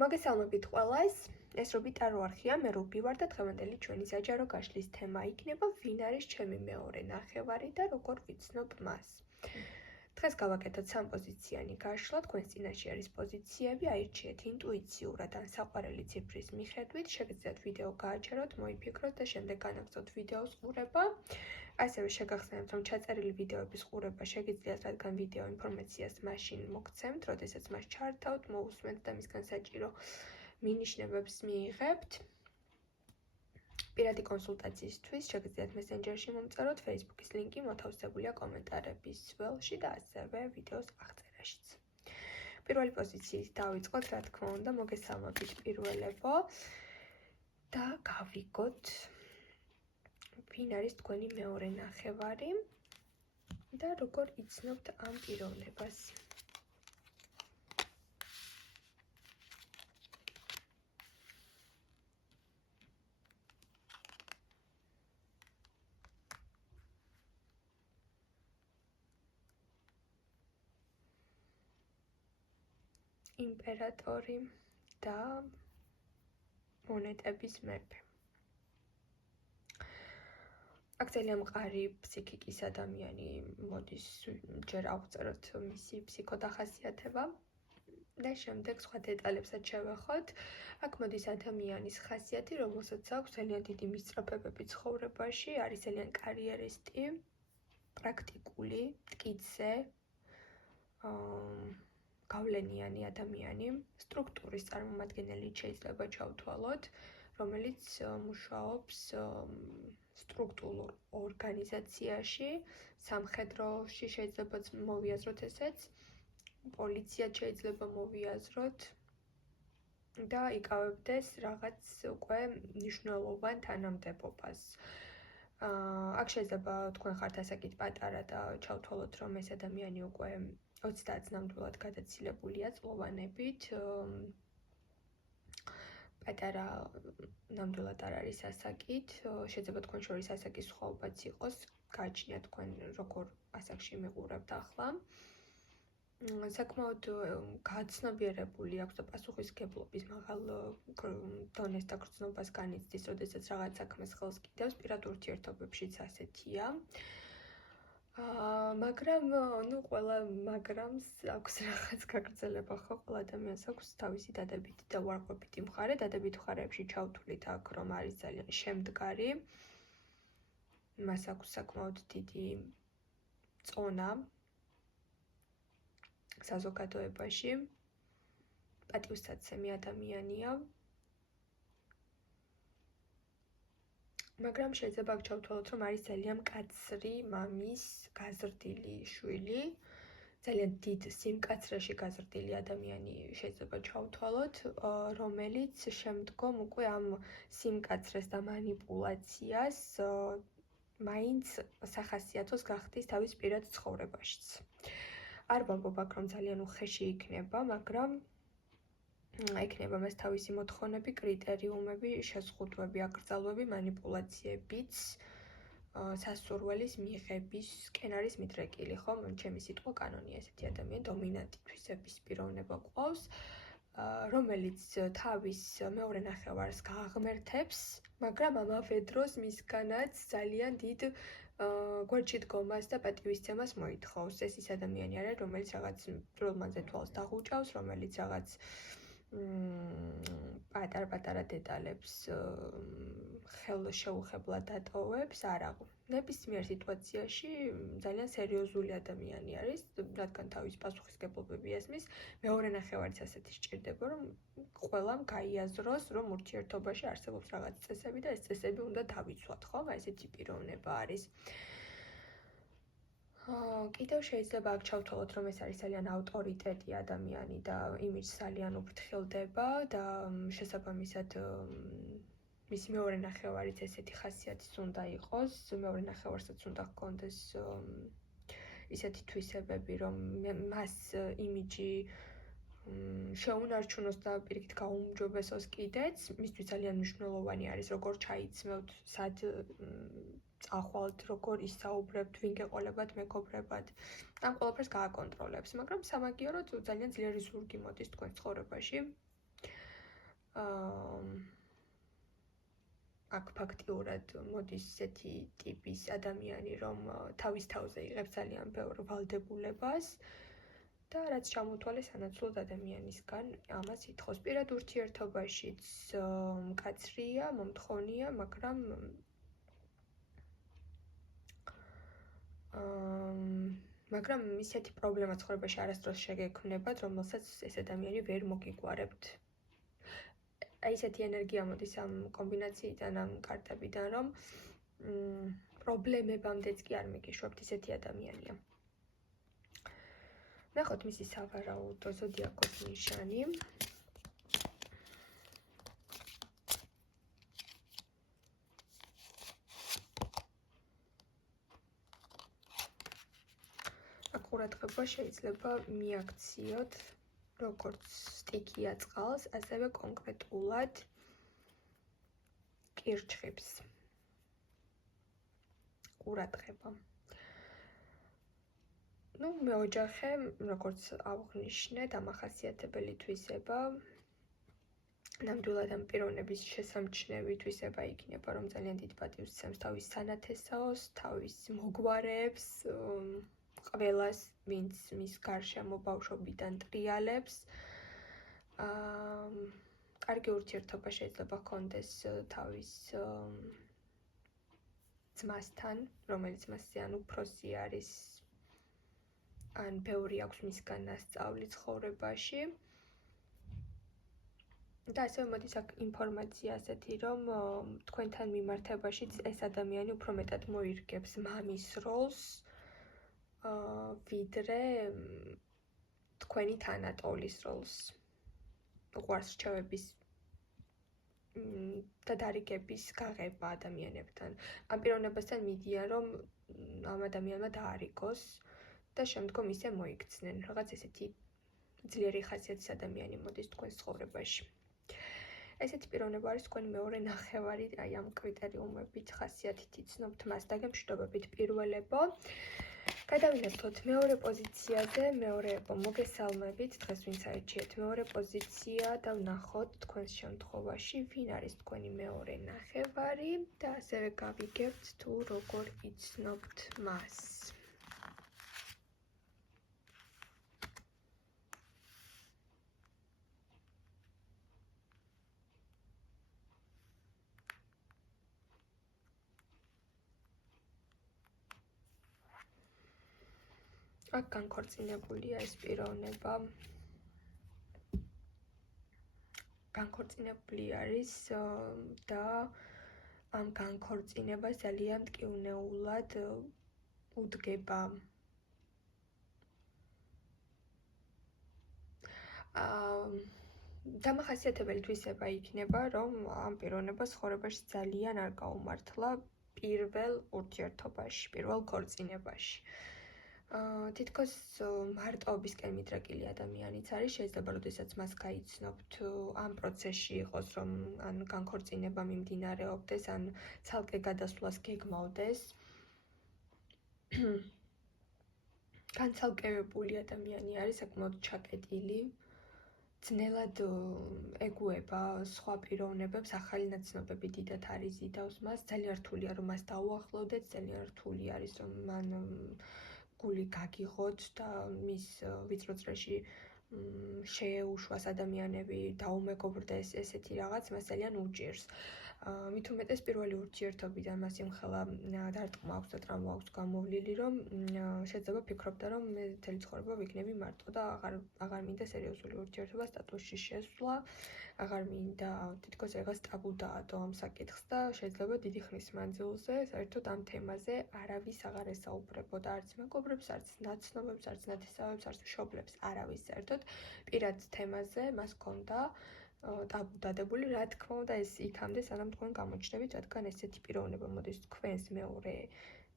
მოგესალმებით ყველას, ეს რობიტარო არხია, მე რუბი ვარ და დღევანდელი ჩვენი საჯარო გაშლის თემა იქნება ვინ არის ჩემი მეორე ნახევარი და როგორ ვიცნობ მას. დღეს გავაკეთოთ სამპოზიციანი გაშლა, თქვენს წინაშე არის პოზიციები, აირჩიეთ ინტუიციურად ან საყვარელი ციფრის მიხედვით, შეგიძლიათ ვიდეო გააჩეროთ, მოიფიქროთ და შემდეგ განაგრძოთ ვიდეოს ყურება. ასევე შეგახსენებთ, რომ ჩაწერილი ვიდეოების ყურება შეგიძლიათ, რადგან ვიდეო ინფორმაციას მაშინ მოგცემთ, როდესაც მას ჩართავთ, მოусმენთ და მისგან საჭირო მინიშნებებს მიიღებთ. პირადი კონსულტაციისთვის შეგიძლიათ მესენჯერში მომწეროთ, Facebook-ის ლინკი მოთავსებულია კომენტარების ველში და ასევე ვიდეოს აღწერაშიც. პირველი პოზიციით დავიწყოთ, რა თქმა უნდა, მოგესალმებით პირველებო და გავიგოთ ვინ არის თქვენი მეორე ნახევარი და როგორ იცნობთ ამ პიროვნებას. იმპერატორი და მონეტების მეფე. აქ ძალიან მყარი ფსიქიკის ადამიანი მოდის, ჯერ ავწეროთ მისი ფსიქოდახასიათება და შემდეგ სხვა დეტალებსაც შევეხოთ. აქ მოდის ადამიანის ხასიათი, რომელსაც აქვს ძალიან დიდი მისწრაფებები ცხოვრებაში, არის ძალიან კარიერისტი, პრაქტიკული, მტკიცე, გავლენიანი ადამიანი, სტრუქტურის წარმომადგენელი შეიძლება ჩავთვალოთ, რომელიც მუშაობს სტრუქტურულ ორგანიზაციაში, სამხედროში შეიძლება მოვიაზროთ ესეც, პოლიციად შეიძლება მოვიაზროთ და იკავებდეს რაღაც უკვე მნიშვნელოვან თანამდებობას. აქ შეიძლება თქვენ ხართ ასაკით პატარა და ჩავთვალოთ, რომ ეს ადამიანი უკვე 30 ნამდვილად გადაცილებულია წლოვანებით. პატარა ნამდვილად არ არის ასაკით, შეიძლება თქვენ შორის ასაკის სხვაობაც იყოს, გააჩნიათ თქვენ როგორ ასაკში მიყურებთ ახლა. საკმაოდ გაცნობიერებული აქვს და პასუხისმგებლობის მაღალ დონეს და გრძნობას განიცდის, როდესაც რაღაც საქმეს ხელს კიდევს, პირად ურთიერთობებშიც ასეთია. მაგრამ, ყველა მაგრამს აქვს რაღაც გაგრძელება, ხო? ყველა ადამიანს აქვს თავისი დადებითი და უარყოფითი მხარე. დადებითი მხარეებში ჩავთვლით აქ, რომ არის ძალიან შემდგარი. მას აქვს საკმაოდ დიდი წონა საზოგადოებაში. პატივსაცემი ადამიანია. მაგრამ შეიძლება აქ ჩავთვალოთ, რომ არის ძალიან მკაცრი მამის გაზრდილი შვილი, ძალიან დიდ სიმკაცრეში გაზრდილი ადამიანი შეიძლება ჩავთვალოთ, რომელიც შემდგომ უკვე ამ სიმკაცრეს და მანიპულაციას მაინც სახასიათოს გახდის თავის პირად ცხოვრებაშიც. არ ვამბობ აქ, რომ ძალიან უხეში იქნება, მაგრამ ექნება მას თავისი მოთხოვნები, კრიტერიუმები, შეზღუდვები, აკრძალვები, მანიპულაციებიც, სასურველის მიღებისკენ არის მიდრეკილი, ხო? ჩემი სიტყვა კანონია, ესეთი ადამიანი დომინანტი თვისების პიროვნება გვყავს, რომელიც თავის მეორე ნახევარს გააღმერთებს, მაგრამ ამავე დროს მისგანაც ძალიან დიდ გვერდში დგომას და პატივისცემას მოითხოვს. ეს ის ადამიანი არის, რომელიც რაღაც დროზე თვალს დაღუჭავს, რომელიც რაღაც პატარ-პატარა დეტალებს ხელშეუხებლად დატოვებს, არა. ნებისმიერ სიტუაციაში ძალიან სერიოზული ადამიანი არის, რადგან თავის პასუხისმგებლობები ესმის, მეორე ნახევარიც ასეთი სჭირდება, რომ ყველამ გაიაზროს, რომ ურთიერთობაში არსებობს რაღაც წესები და ეს წესები უნდა დავიცვათ, ხო? ესეთი პიროვნება არის. კიდევ შეიძლება აქ ჩავთვალოთ, რომ ეს არის ძალიან ავტორიტეტი ადამიანი და იმიჯს ძალიან უფრთხილდება და შესაბამისად მისი მეორე ნახევარიც ესეთი ხასიათის უნდა იყოს, მეორე ნახევარსაც უნდა ჰქონდეს ისეთი თვისებები, რომ მას იმიჯი შეუნარჩუნოს და პირიქით გაუმჯობესოს კიდეც, მისთვის ძალიან მნიშვნელოვანი არის, როგორ ჩაიცმევთ, სად წახვალთ, როგორ ისაუბრებთ, ვინ გეყოლებათ მეგობრებად. ამ ყველაფერს გააკონტროლებს, მაგრამ სამაგიეროდ ძალიან ძლიერი ზურგი მოდის თქვენ ცხოვრებაში. აქ ფაქტიურად მოდის ესეთი ტიპის ადამიანი, რომ თავის თავზე იღებს ძალიან ბევრ ვალდებულებას და რაც ჩამოთვალეს ანაცვლოდ ადამიანისგან, ამას ითხოვს. პირად ურთიერთობაშიც მკაცრია, მომთხოვნია, მაგრამ ისეთი პრობლემა ცხოვრებაში არასდროს შეგექმნებათ, რომელსაც ეს ადამიანი ვერ მოგიგვარებთ. აი ესეთი ენერგია მოდის ამ კომბინაციიდან, ამ კარტებიდან, რომ პრობლემებამდეც კი არ მიგიშვებთ, ისეთი ადამიანია. ნახოთ მისი სავარაუდო ზოდიაქოს ნიშანი. ყურადღება შეიძლება მიაქციოთ როგორც სტიქია წყალს, ასევე კონკრეტულად კირჩხიბს. ყურადღება. მეოჯახე, როგორც აღვნიშნე, დამახასიათებელი თვისება, ნამდვილად ამ პიროვნების შესამჩნევი თვისება იქნება, რომ ძალიან დიდ პატივს სცემს თავის სანათესაოს, თავის მოგვარებს, ყველას, ვინც მის გარშემო ბავშვობიდან ტრიალებს. კარგი ურთიერთობა შეიძლება ჰქონდეს თავის ძმასთან, რომელიც მასზე ან უფროსი არის, ან ბევრი აქვს მისგან ნასწავლი ცხოვრებაში. და ასევე მოდის აქ ინფორმაცია ასეთი, რომ თქვენთან მიმართებაშიც ეს ადამიანი უფრო მეტად მოირგებს მამის როლს, ვიდრე თქვენი თანატოლის როლს. უყვარს რჩევების და დარიგების გაღება ადამიანებთან. ამ პიროვნებასთან მიდიან, რომ ამ ადამიანმა დაარიგოს და შემდგომ ისე მოიქცნენ. რაღაც ესეთი ძლიერი ხასიათის ადამიანი მოდის თქვენს ცხოვრებაში. ესეთი პიროვნება არის თქვენი მეორე ნახევარი, აი ამ კრიტერიუმებით ხასიათით იცნობთ მას და გემშვიდობებით პირველებო. გადავინაცვლოთ მეორე პოზიციაზე, მეორეებო მოგესალმებით, დღეს ვინც აირჩიეთ მეორე პოზიცია და ვნახოთ თქვენს შემთხვევაში, ვინ არის თქვენი მეორე ნახევარი და ასევე გავიგებთ თუ როგორ იცნობთ მას. აქ განქორწინებულია ეს პიროვნება. განქორწინებული არის და ამ განქორწინებას ძალიან მტკივნეულად უდგება. დამახასიათებელი თვისება იქნება, რომ ამ პიროვნებას ცხოვრებაში ძალიან არ გაუმართლა პირველ ურთიერთობაში, პირველ ქორწინებაში. თითქოს მარტოობისკენ მიდრეკილი ადამიანიც არის, შეიძლება როდესაც მას გაიცნობთ, ამ პროცესში იყოს, რომ ან განქორწინება მიმდინარეობდეს, ან ცალკე გადასვლას გეგმავდეს. განცალკევებული ადამიანი არის, საკმაოდ ჩაკეტილი. ძნელად ეგუება სხვა პიროვნებებს, ახალი ნაცნობები დიდად არის იდავს მას, ძალიან რთულია რომ მას დაუახლოვდეთ, ძალიან რთული არის რომ მან გული გაგიღოთ და მის ვიწრო წრეში შეეუშვას ადამიანები, დაუმეგობრდეს ესეთი რაღაც, მას ძალიან უჭირს. მით უმეტეს პირველი ურთიერთობიდან მას იმხელა დარტყმა აქვს და ტრამვა აქვს გამოვლილი, რომ შეიძლება ფიქრობდა, რომ მე მთელი ცხოვრება ვიქნები მარტო და აღარ მინდა სერიოზული ურთიერთობა სტატუსში შესვლა, აღარ მინდა თითქოს რაღაც ტაბუ დაადო ამ საკითხს და შეიძლება დიდი ხნის მანძილზე საერთოდ ამ თემაზე არავის აღარ ესაუბრებოდა, არც მეგობრებს, არც ნაცნობებს, არც ნათესავებს, არც მშობლებს, არავის საერთოდ პირად თემაზე მას ჰქონდა ტაბუ დადებული, რა თქმა უნდა ეს იქამდე სანამ თქვენ გამოჩნდებით, რადგან ესეთი პიროვნება მოდის თქვენს მეორე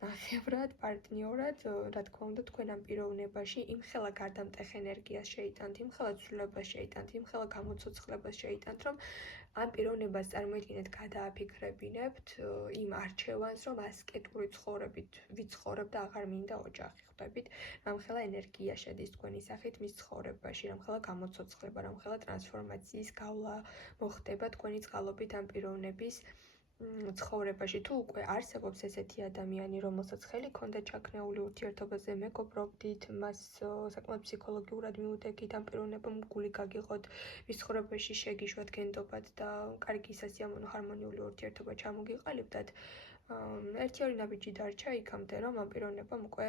ნახევრად, პარტნიორად, რა თქმა უნდა, თქვენ ამ პიროვნებაში იმხელა გარდამტეხ ენერგიას შეიტანთ, იმხელა ცვლილებას შეიტანთ, იმხელა გამოცოცხლებას შეიტანთ, რომ ამ პიროვნებას წარმოიდგინეთ, გადააფიქრებინებთ იმ არჩევანს, რომ ასკეტური ცხოვრებით ვიცხოვრებ და აღარ მინდა ოჯახი ხვდებით, რამხელა ენერგია შედის თქვენი სახით მის ცხოვრებაში, რამხელა გამოცოცხლება, რამხელა ტრანსფორმაციის გავლა მოხდება თქვენი წყალობით ამ პიროვნების ცხოვრებაში. თუ უკვე არსებობს ესეთი ადამიანი, რომელსაც ხელი ჰქონდა ჩაქნეული ურთიერთობაზე, მეგობრობდით, მას საკმაოდ ფსიქოლოგიურად მიუდეკით, ამ პიროვნებამ გული გაგიღოთ, მის ცხოვრებაში შეგიშვათ გენდობად და კარგი სასიამოვნო ჰარმონიული ურთიერთობა ჩამოგიყალიბდათ, ერთი ორი ნაბიჯი დარჩა იქამდე, რომ ამ პიროვნებამ უკვე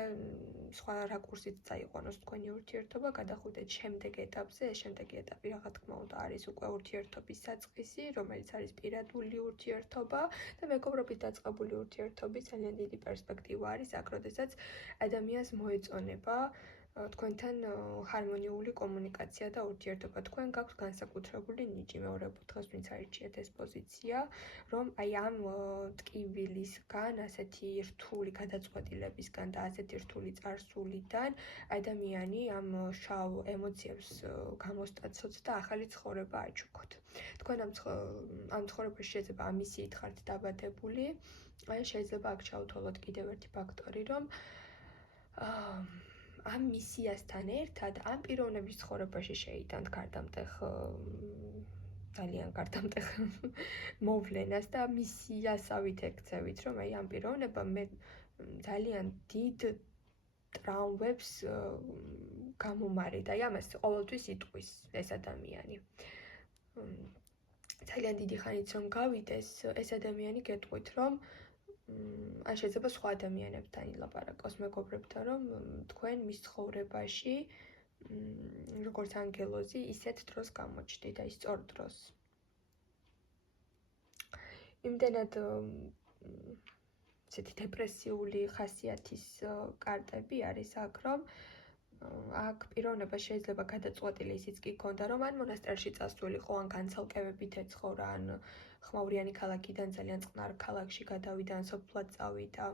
სხვა რაკურსით წაიყვანოს თქვენი ურთიერთობა, გადახვიდეთ შემდეგ ეტაპზე. ეს შემდეგი ეტაპი, რა თქმა უნდა, არის უკვე ურთიერთობის საწყისი, რომელიც არის პირადული ურთიერთობა და მეგობრობით დაწყებული ურთიერთობის ძალიან დიდი პერსპექტივა არის აქ, როდესაც ადამიანს მოეწონება თქვენთან ჰარმონიული კომუნიკაცია და ურთიერთობა. თქვენ გაქვთ განსაკუთრებული ნიჭი, მეორე ფოთას ვინც აირჩიეთ ეს პოზიცია, რომ აი ამ ტკივილისგან, ასეთი რთული გადაწყვეტილებისგან და ასეთი რთული წარსულიდან ადამიანი ამ შავ ემოციებს გამოსტაცოთ და ახალი ცხოვრება აჩუქოთ. თქვენ ამ ცხოვრებაში შეიძლება ამ მისიით ხართ დაბადებული, ან შეიძლება აქ ჩავთვალოთ კიდევ ერთი ფაქტორი, რომ ამ მისიასთან ერთად ამ პიროვნების ცხოვრებაში შეიტანთ ძალიან გარდამტეხ მოვლენას და მისიასავით ეკცევით, რომ აი ამ პიროვნებამ მე ძალიან დიდ ტრავმებს გამომარიდა, აი ამას ყოველთვის იტყვის ეს ადამიანი. ძალიან დიდი ხანით რომ გავიდეს, ეს ადამიანი გეტყვით, რომ ან შეიძლება სხვა ადამიანებთან ილაპარაკოს, მეგობრებთან, რომ თქვენ მის ცხოვრებაში როგორც ანგელოზი, ისეთ დროს გამოჩნდით, აი სწორ დროს. იმდენად ესეთი დეპრესიული ხასიათის კარტები არის აქ, რომ აქ პიროვნება შეიძლება გადაწყვეტილი ისიც კი ქონდა, რომ ან მონასტერში წასულიყო, ან განცალკევებით ეცხოვრა, ან ხმაურიანი ქალაქიდან ძალიან წყნარ ქალაქში გადავიდა, ან სოფლად წავიდა.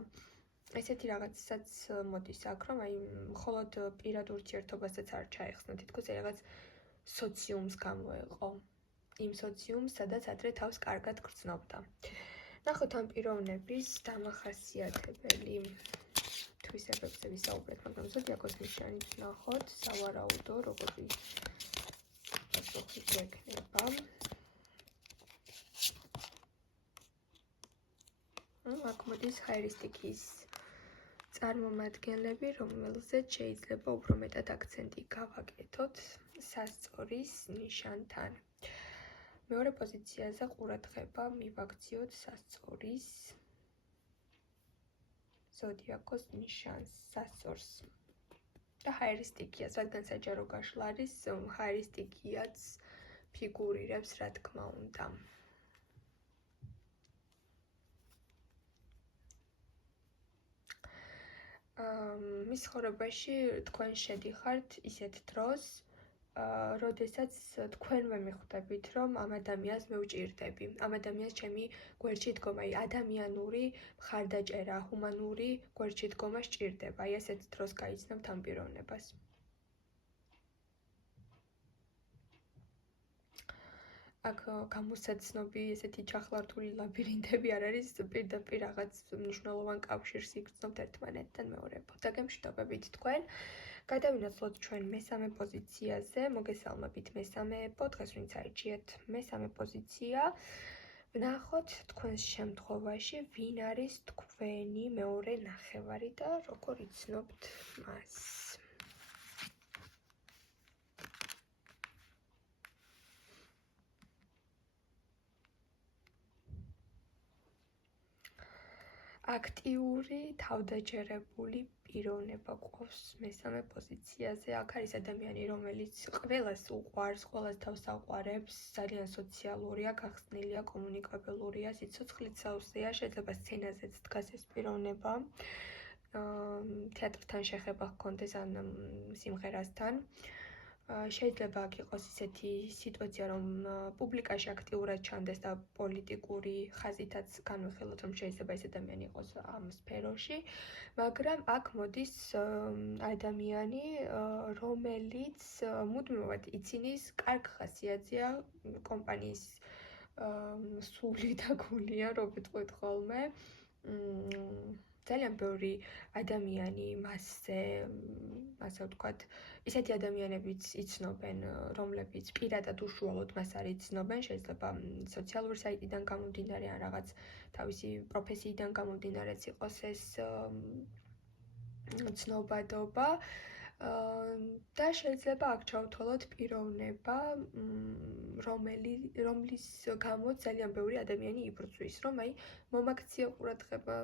ესეთი რაღაცასაც მოდის აქ, რომ აი მხოლოდ პირად ურთიერთობასაც არ ჩაეხსნა, თითქოს რაღაც სოციუმს გამოეყო. იმ სოციუმს, სადაც ადრე თავს კარგად გრძნობდა. ნახოთ ამ პიროვნების დამახასიათებელი თვისებებზე ვისაუბრეთ, მაგრამ ზოდიაქოს ნიშანით ნახოთ, სავარაუდო, როგორი პასუხი შეექნება. აქ მოდის ჰაერისტიკის წარმომადგენლები, რომელზეც შეიძლება უფრო მეტად აქცენტი გავაკეთოთ სასწორის ნიშანთან. მეორე პოზიციაზე ყურადღება მივაქციოთ სასწორის ზოდიაქოს ნიშანს, სასწორს და ჰაერისტიკიას, რადგან საჯარო გაშლა არის, ჰაერისტიკიაც ფიგურირებს, რა თქმა უნდა. მის ცხოვრებაში თქვენ შედიხართ ისეთ დროს, როდესაც თქვენვე მიხვდებით, რომ ამ ადამიანს მე ვჭირდები. ამ ადამიანს ჩემი გვერდში დგომა, აი ადამიანური მხარდაჭერა, ჰუმანური გვერდში დგომა სჭირდება. აი ასეთ დროს გაიცნობთ ამ პიროვნებას. აქ გამოსაცნობი ესეთი ჩახლართული ლაბირინთები არ არის, პირდაპირ რაღაც მნიშვნელოვან კავშირს იგრძნობთ ერთმანეთთან მეორე ფოტოგემშვიდობებით თქვენ. გადავინაცვლოთ ჩვენ მესამე პოზიციაზე, მოგესალმებით მესამეებო, დღეს ვინც აირჩიეთ მესამე პოზიცია. ვნახოთ თქვენს შემთხვევაში, ვინ არის თქვენი მეორე ნახევარი და როგორ იცნობთ მას. აქტიური, თავდაჯერებული პიროვნება ყავს მესამე პოზიციაზე. აქ არის ადამიანი, რომელიც ყველას უყვარს, ყველას თავს აყვარებს, ძალიან სოციალურია, გახსნილია, კომუნიკაბელურია, სიცოცხლით სავსეა, შეიძლება სცენაზეც დგას ეს პიროვნება. თეატრთან შეხება ჰქონდეს ან სიმღერასთან. შეიძლება აქ იყოს ისეთი სიტუაცია, რომ პუბლიკაში აქტიურად ჩანდეს და პოლიტიკური ხაზითაც განვიხილოთ, რომ შეიძლება ეს ადამიანი იყოს ამ სფეროში, მაგრამ აქ მოდის ადამიანი, რომელიც მუდმივად იცინის კარგ ხასიათზეა კომპანიის სული და გულია, რო ვიტყვით ხოლმე. ძალიან ბევრი ადამიანი მასზე, ასე ვთქვათ, ისეთი ადამიანებიც იცნობენ, რომლებიც პირადად უშუალოდ მას არ იცნობენ, შეიძლება სოციალური საიტიდან გამომდინარე ან რაღაც თავისი პროფესიიდან გამომდინარეც იყოს ეს ცნობადობა და შეიძლება აქ ჩავთვალოთ პიროვნება, რომლის გამოც ძალიან ბევრი ადამიანი იბრძვის, რომ აი მომაქცია ყურადღება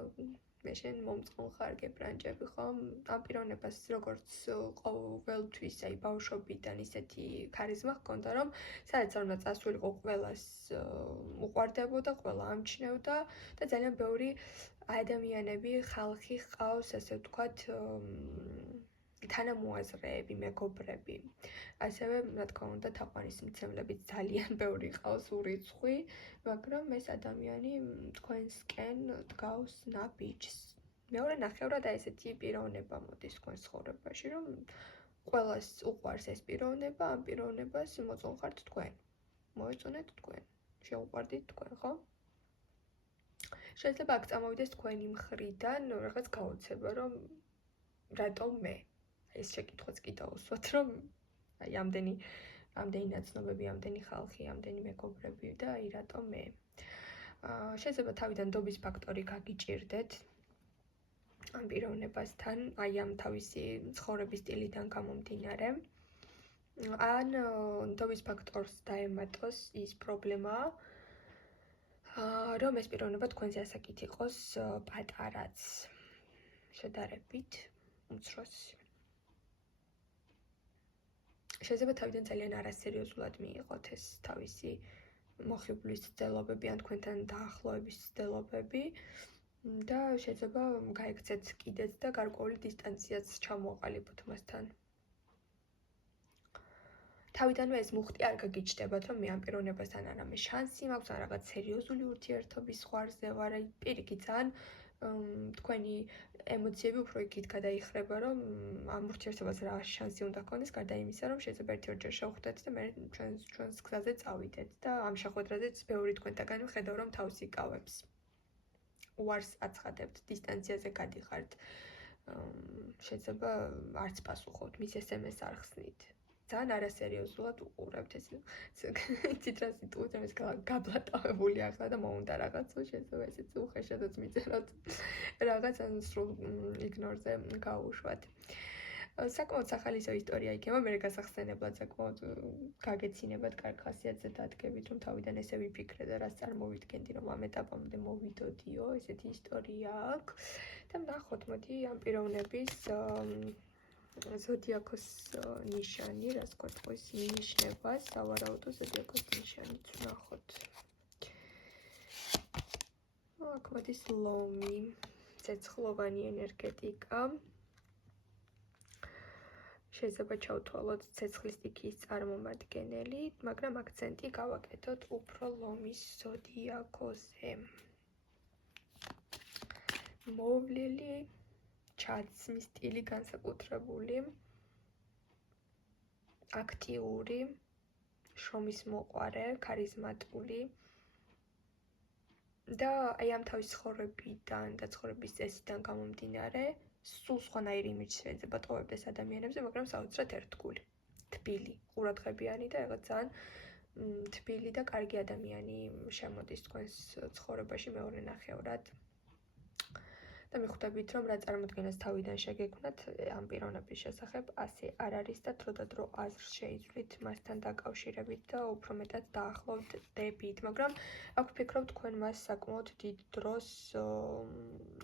მე შენ მომწყულ ხარ გებრანჭები ხომ? ამ პიროვნებას როგორც ყოველთვის აი ბავშვობიდან ისეთი ქარიზმა ჰქონდა, რომ სადაც არ უნდა წასულიყო ყველას უყვარდებოდა, ყველა ამჩნევდა და ძალიან ბევრი ადამიანები, ხალხი ჰყავს, ასე ვთქვათ, თანამოაზრეები, მეგობრები. ასევე, რა თქმა უნდა, თაყვანისმცემლებიც ძალიან ბევრი ყავს ურიცხვი, მაგრამ ეს ადამიანი თქვენსკენ დგავს ნაბიჯს. მეორე ნახევრად აი ესეთი პიროვნება მოდის თქვენ ცხოვრებაში, რომ ყველას უყვარს ეს პიროვნება, ამ პიროვნებას მოწონხართ თქვენ. მოეწონეთ თქვენ, შეუყვარდით თქვენ, ხო? შეიძლება აქ წამოვიდეს თქვენი მხრიდან რაღაც გაოცება, რომ რატომ მე? ეს შეკითხვაც კი დავუსვათ, რომ აი ამდენი ნაცნობები, ამდენი ხალხი, ამდენი მეგობრები და აი რატომ მე? შეიძლება თავიდან დობის ფაქტორი გაგიჭირდეთ ამ პიროვნებასთან, აი ამ თავისი ცხოვრების სტილიდან გამომდინარე. ან დობის ფაქტორს დაემატოს ის პრობლემა, რომ ეს პიროვნება თქვენზე ასაკით იყოს პატარაც, შედარებით უმცროსი. შეიძლება თავიდან ძალიან არასერიოზულად მიიღოთ ეს თავისი მოხიბლის ცდილობები ან თქვენთან დაახლოების ცდილობები და შეიძლება გაიქცეთ კიდეც და გარკვეული დისტანციაც ჩამოაყალიბოთ მასთან. თავიდანვე ეს მუხტი არ გაგიჩნდებათ, რომ მე ამ პიროვნებასთან არამე შანსი მაქვს, ან რაღაც სერიოზული ურთიერთობის ზღვარზე ვარ, აი პირიქით ძალიან თქვენი ემოციები უფრო იქით გადაიხრება, რომ ამ ურთიერთობაზე რა შანსი უნდა გქონდეს, გარდა იმისა, რომ შეიძლება ერთ-ორჯერ შევხვდეთ და მე ჩვენს გზაზე წავიდეთ და ამ შეხვედრაზეც ბევრი თქვენთაგანი ვხედავ, რომ თავს იკავებს. უარს აცხადებთ, დისტანციაზე გადიხართ. შეიძლება არც პასუხობთ, მის SMS არ ხსნით. ძალიან არასერიოზულად უყურებთ ეს ციტრასიტუს ამის გაბლატავებული ახლა და მოუნდა რაღაც, შეიძლება ესეც უხეშადაც მიწეროთ რაღაც ან სრულ იგნორზე გაუშვათ. საკმაოდ სახალისო ისტორია იქნება, მე გასახსენებლად საკმაოდ გაგეცინებათ კარგ ხასიათზე დადგებით, რომ თავიდან ესე ვიფიქრე და რას წარმოვიდგენდი, რომ ამ ეტაპამდე მოვიდოდიო, ესეთი ისტორია აქვს და ნახოთ, მოდი ამ პიროვნების ზოდიაქოს ნიშანი, რას გვეტყვის ინიშნება, სავარაუდო ზოდიაქოს ნიშანიც ვნახოთ. აქ მოდის ლომი, ცეცხლოვანი ენერგეტიკა. შეიძლება ჩავთვალოთ ცეცხლის სტიქიის წარმომადგენელი, მაგრამ აქცენტი გავაკეთოთ უფრო ლომის ზოდიაქოზე. მოვლილი ჩაცმის სტილი განსაკუთრებული, აქტიური, შრომის მოყვარე, ქარიზმატული და აი ამ თავის ცხოვრებიდან და ცხოვრების წესიდან გამომდინარე, სულ სხვანაირი იმიჯს შეიძლება ტოვებდეს ადამიანებზე, მაგრამ საოცრად ერთგული, თბილი, ყურადღებიანი და რაღაც ძალიან თბილი და კარგი ადამიანი შემოდის თქვენს ცხოვრებაში მეორე ნახევრად. და მიხვდებით, რომ რა წარმოდგენას თავიდან შეგექმნათ ამ პიროვნების შესახებ, ასე არ არის და დრო და დრო აზრს შეიცვლით მასთან დაკავშირებით და უფრო მეტად დაახლოვდებით, მაგრამ აქ ვფიქრობ, თქვენ მას საკმაოდ დიდ დროს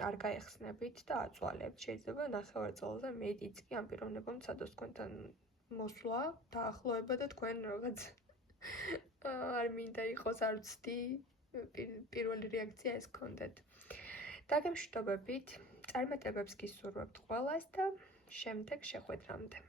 არ გაეხსნებით და აწვალებთ. შეიძლება ნახევარწლოვანზე მეტიც კი ამ პიროვნებამ ცადოს თქვენთან მოსვლა, დაახლოება და თქვენ რაღაც არ მინდა იყოს, არ ვცდი, პირველი რეაქცია ეს გქონდეთ. დაგემშვიდობებით, წარმატებებს გისურვებთ ყველას და შემდეგ შეხვედრამდე.